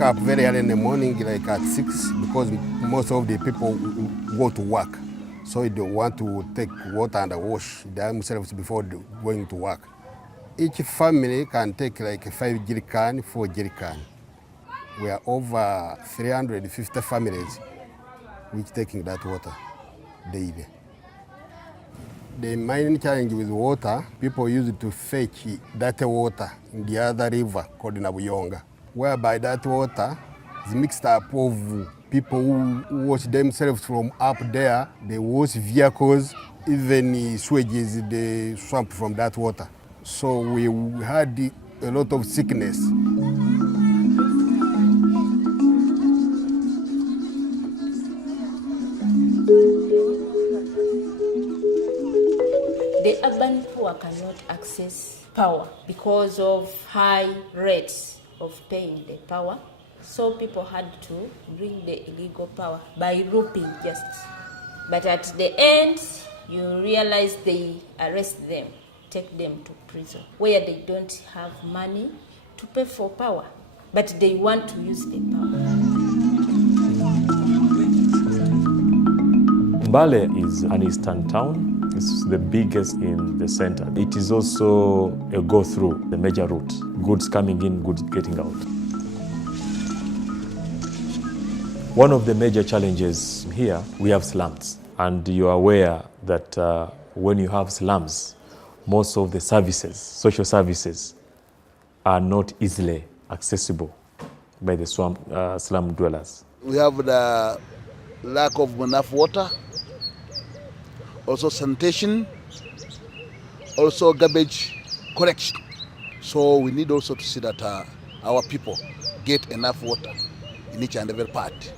wake up very early in the morning, like at 6, because most of the people go to work. So they want to take water and wash themselves before going to work. Each family can take like 5 jerrycan, 4 jerrycan. We are over 350 families which taking that water daily. The main challenge with water, people use it to fetch that water in the other river called Nabuyonga, whereby that water is mixed up of people who wash themselves from up there. They wash vehicles, even swages, they swamp from that water. So we had a lot of sickness. The urban poor cannot access power because of high rates of paying the power. So people had to bring the illegal power by rouping just. But at the end, you realize they arrest them, take them to prison, where they don't have money to pay for power, but they want to use the power. Mbale is an eastern town. It's the biggest in the center. It is also a go-through, the major route. Goods coming in, goods getting out. One of the major challenges here, we have slums. And you are aware that when you have slums, most of the services, social services, are not easily accessible by the slum dwellers. We have the lack of enough water, also sanitation, also garbage collection. So we need also to see that our people get enough water in each and every part.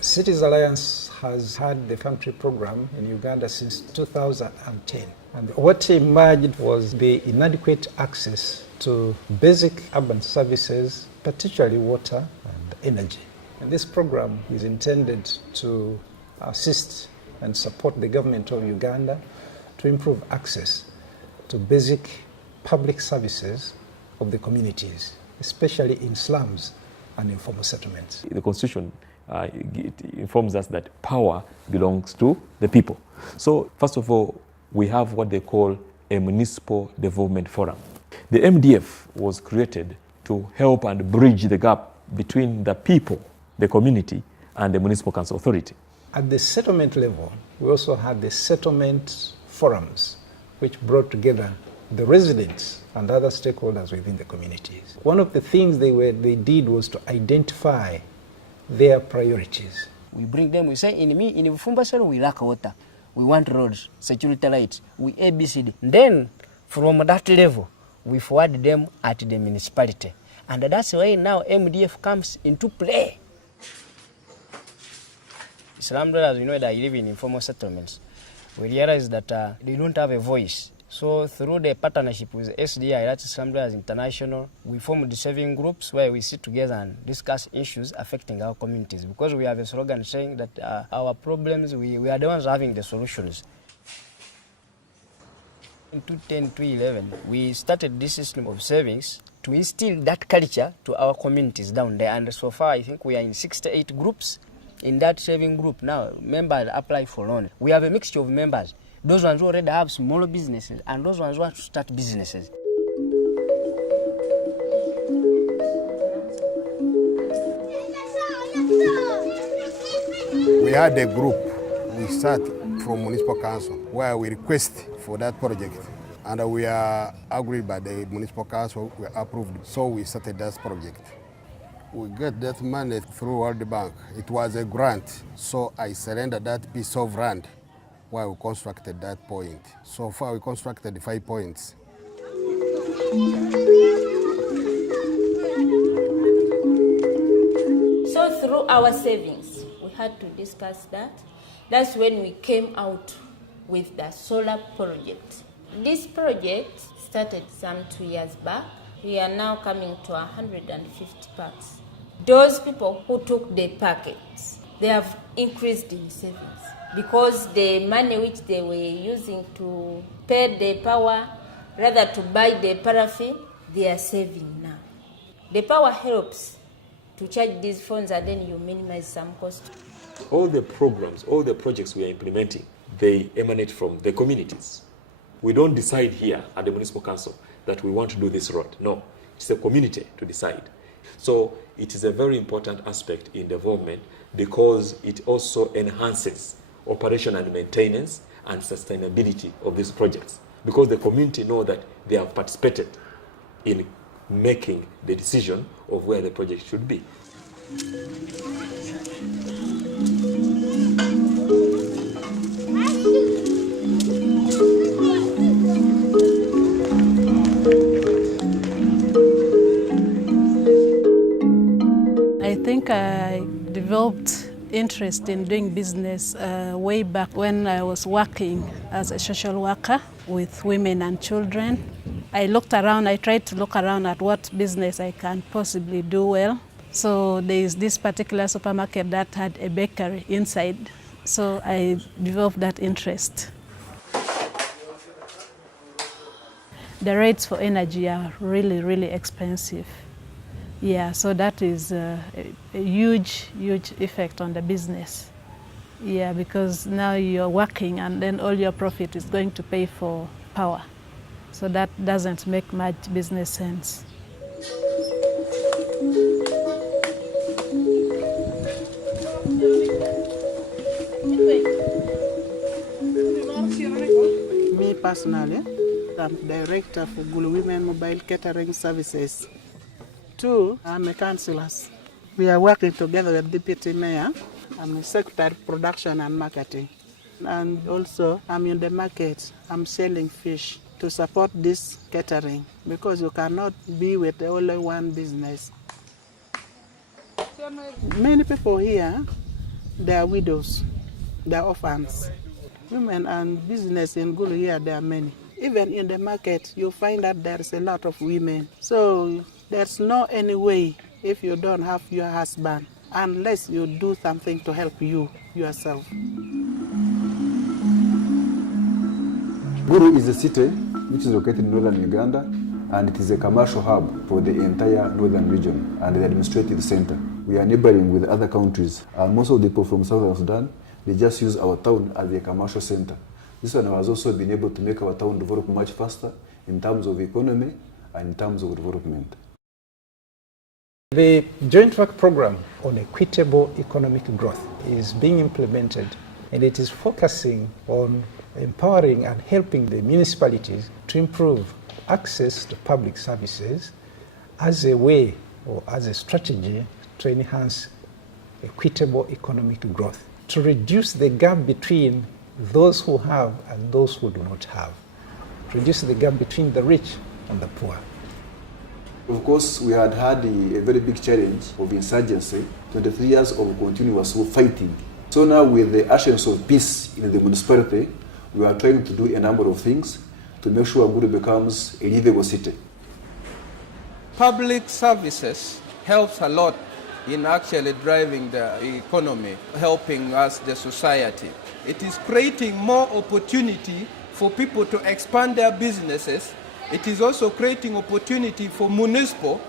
Cities Alliance has had the country program in Uganda since 2010. And what emerged was the inadequate access to basic urban services, particularly water and energy. And this program is intended to assist and support the government of Uganda to improve access to basic public services of the communities, especially in slums and informal settlements. The Constitution it informs us that power belongs to the people. So first of all, we have what they call a municipal development forum. The MDF was created to help and bridge the gap between the people, the community, and the municipal council authority. At the settlement level, we also had the settlement forums, which brought together the residents and other stakeholders within the communities. One of the things they did was to identify their priorities. We bring them, we say, in Fumbasalo we lack water, we want roads, security lights, we ABCD. Then, from that level, we forward them at the municipality. And that's why now MDF comes into play. Slum dwellers, that live in informal settlements, we realize that they don't have a voice. So through the partnership with SDI, that's Slum Dwellers International, we formed the saving groups where we sit together and discuss issues affecting our communities. Because we have a slogan saying that our problems, we are the ones having the solutions. In 2010, 2011, we started this system of savings to instill that culture to our communities down there. And so far, I think we are in 68 groups. In that saving group now, members apply for loan. We have a mixture of members. Those ones who already have small businesses and those ones who want to start businesses. We had a group. We start from municipal council where we request for that project. And we are agreed by the municipal council, we approved. So we started that project. We get that money through World Bank. It was a grant, so I surrendered that piece of land while we constructed that point. So far we constructed 5 points. So through our savings, we had to discuss that. That's when we came out with the solar project. This project started some 2 years back. We are now coming to 150 packs. Those people who took the packets, they have increased in savings because the money which they were using to pay the power, rather to buy the paraffin, they are saving now. The power helps to charge these phones and then you minimize some cost. All the programs, all the projects we are implementing, they emanate from the communities. We don't decide here at the Municipal Council that we want to do this road. No, it's the community to decide. So it is a very important aspect in development because it also enhances operation and maintenance and sustainability of these projects, because the community know that they have participated in making the decision of where the project should be. I think I developed interest in doing business way back when I was working as a social worker with women and children. I tried to look around at what business I can possibly do well. So there is this particular supermarket that had a bakery inside. So I developed that interest. The rates for energy are really, really expensive. Yeah, so that is a huge, huge effect on the business. Yeah, because now you're working and then all your profit is going to pay for power. So that doesn't make much business sense. Me personally, I'm director for Gulu Women Mobile Catering Services. 2, I'm a councillor. We are working together with Deputy Mayor. I'm a Secretary of Production and Marketing. And also, I'm in the market. I'm selling fish to support this catering because you cannot be with only one business. Many people here, they are widows, they are orphans. Women and business in Gulu here, there are many. Even in the market, you find that there's a lot of women. So there's no any way if you don't have your husband, unless you do something to help you yourself. Gulu is a city which is located in northern Uganda, and it is a commercial hub for the entire northern region and the administrative center. We are neighboring with other countries, and most of the people from Southern Sudan, they just use our town as a commercial center. This one has also been able to make our town develop much faster in terms of economy and in terms of development. The Joint Work Program on Equitable Economic Growth is being implemented, and it is focusing on empowering and helping the municipalities to improve access to public services as a way or as a strategy to enhance equitable economic growth, to reduce the gap between those who have and those who do not have, reduce the gap between the rich and the poor. Of course, we had a very big challenge of insurgency, 23 years of continuous fighting. So now with the assurance of peace in the municipality, we are trying to do a number of things to make sure Gulu becomes a livable city. Public services helps a lot in actually driving the economy, helping us, the society. It is creating more opportunity for people to expand their businesses. It is also creating opportunity for municipal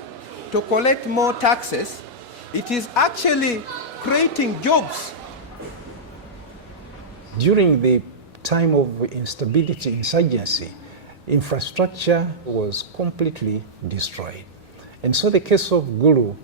to collect more taxes. It is actually creating jobs. During the time of instability, insurgency, infrastructure was completely destroyed. And so the case of Gulu,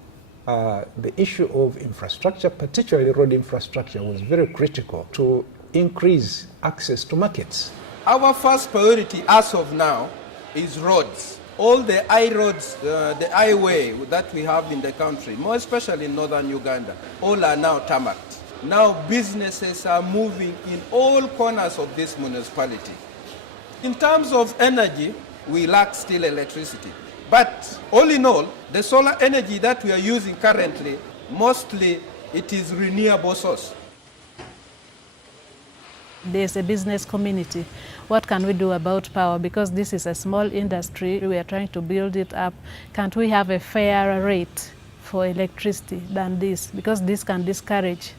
the issue of infrastructure, particularly road infrastructure, was very critical to increase access to markets. Our first priority as of now is roads. All the roads, the highway that we have in the country, more especially in northern Uganda, all are now tarmacked. Now businesses are moving in all corners of this municipality. In terms of energy, we lack still electricity. But all in all, the solar energy that we are using currently, mostly it is renewable source. There's a business community. What can we do about power? Because this is a small industry, we are trying to build it up. Can't we have a fairer rate for electricity than this? Because this can discourage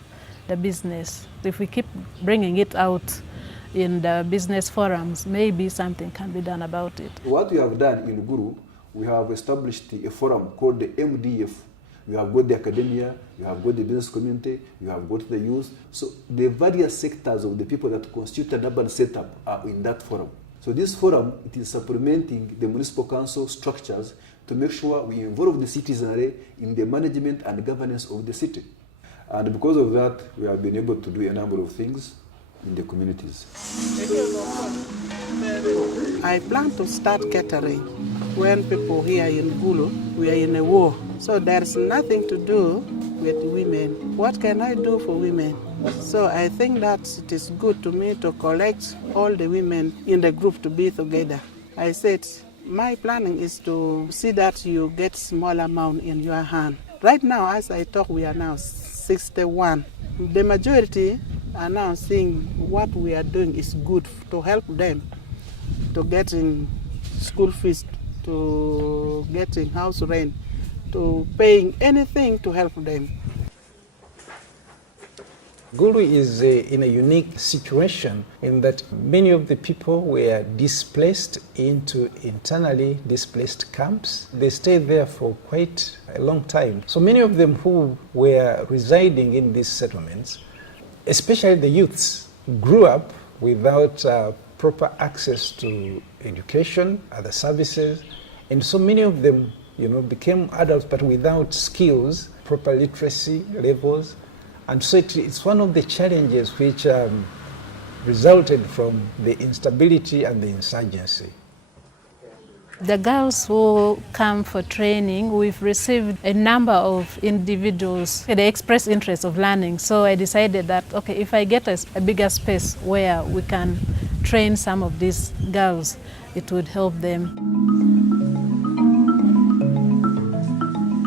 the business. If we keep bringing it out in the business forums, maybe something can be done about it. What we have done in Gulu, we have established a forum called the MDF. You have got the academia, you have got the business community, you have got the youth. So the various sectors of the people that constitute an urban setup are in that forum. So this forum, it is supplementing the municipal council structures to make sure we involve the citizenry in the management and governance of the city. And because of that, we have been able to do a number of things in the communities. I plan to start catering. When people here in Gulu, we are in a war. So there's nothing to do with women. What can I do for women? So I think that it is good to me to collect all the women in the group to be together. I said, my planning is to see that you get small amount in your hand. Right now, as I talk, we are now 61. The majority are now seeing what we are doing is good to help them to getting school fees, to getting house rent, to paying anything to help them. Gulu is in a unique situation in that many of the people were displaced into internally displaced camps. They stayed there for quite a long time. So many of them who were residing in these settlements, especially the youths, grew up without proper access to education, other services, and so many of them, became adults but without skills, proper literacy levels. And so it's one of the challenges which resulted from the instability and the insurgency. The girls who come for training, we've received a number of individuals. They express interest of learning. So I decided that, okay, if I get a bigger space where we can train some of these girls, it would help them.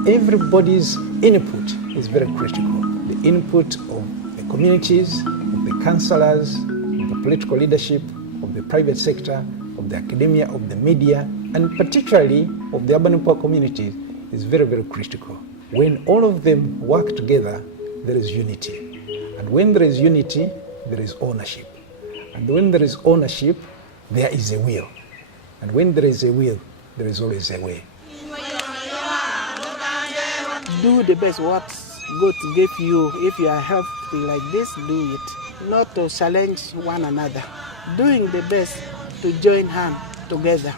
Everybody's input is very critical. The input of the communities, of the councillors, of the political leadership, of the private sector, of the academia, of the media, and particularly of the urban poor communities is very, very critical. When all of them work together, there is unity. And when there is unity, there is ownership. And when there is ownership, there is a will. And when there is a will, there is always a way. Do the best what God gave you. If you are healthy like this, do it. Not to challenge one another. Doing the best to join hands together.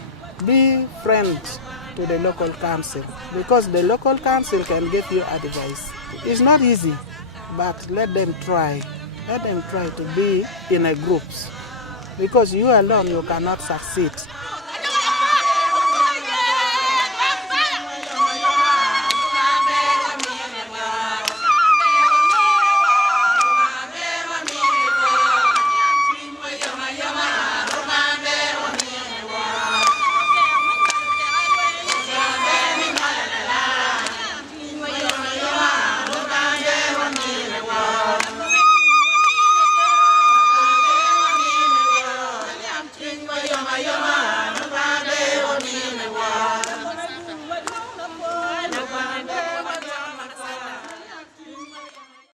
Be friends to the local council, because the local council can give you advice. It's not easy, but let them try. Let them try to be in a groups, because you alone you cannot succeed.